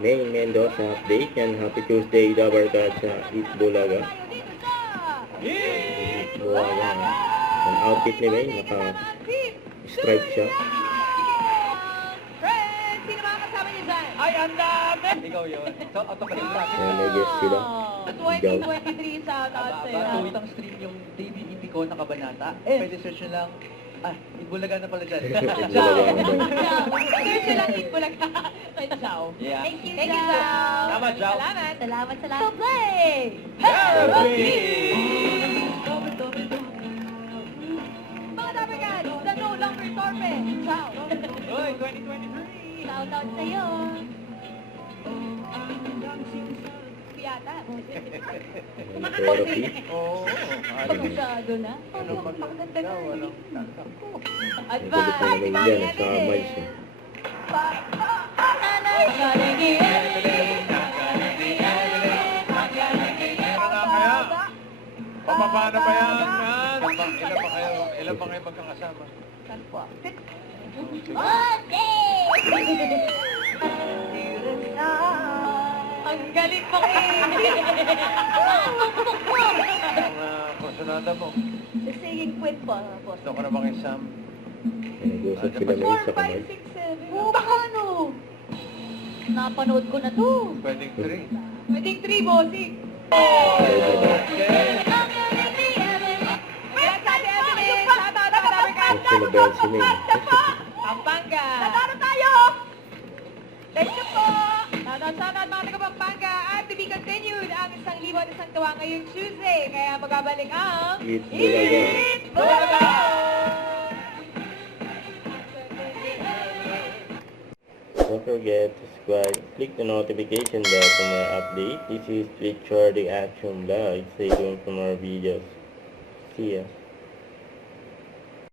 May Mendoza update yan. Happy Tuesday, Dabarkat sa Eat Bulaga. Eat Bulaga. Ang outfit ni May, naka-stripe siya. Friends, sino mga kasama niyo dyan? Ay, ang dami! Ikaw yun. So, automatic bracket. Kaya may guest sila. 2023 sa out sa'yo. Batutang stream yung DBEP ko na kabanata. Pwede search nyo lang. Ibulaga na pala dyan. Eat Bulaga na daw. Search nyo lang Itbulaga. Kay Zhao. Yeah. Thank you, Zhao. Salamat, Zhao. Salamat. So play! Mga dabagan, the no longer torpe. Zhao. Uy, 2023! Shout out sa'yo. Piyata. May trophy. Oo. Pagkasado na. Ano pag Pagkaganda na. walang tatak ko. Ang kulit na naman yan. Sa miles eh. Pababa na ba yan? Ilan pa kayo magkakasama? Ang galit mo Ang personada mo. The singing quit po, boss. Gusto ko na bang isam? Nag-usap sila May sa kamay. 4, 5, 6, 7. Baka ano? Napanood ko na to. Pwedeng 3. Pwedeng 3, bossing. Okay. Ang sinabel si May. Pampanga. Tataro tayo! Thank you po! Sana mga taga-Pampanga at to be continued ang 1,000 at isang tuwa ngayong Tuesday. Kaya magabalik ang Eat Bulaga. Eat Bulaga! Don't forget to subscribe. Click the notification bell for more updates. This is Picture the Action Vlog. Stay tuned for more videos. See ya.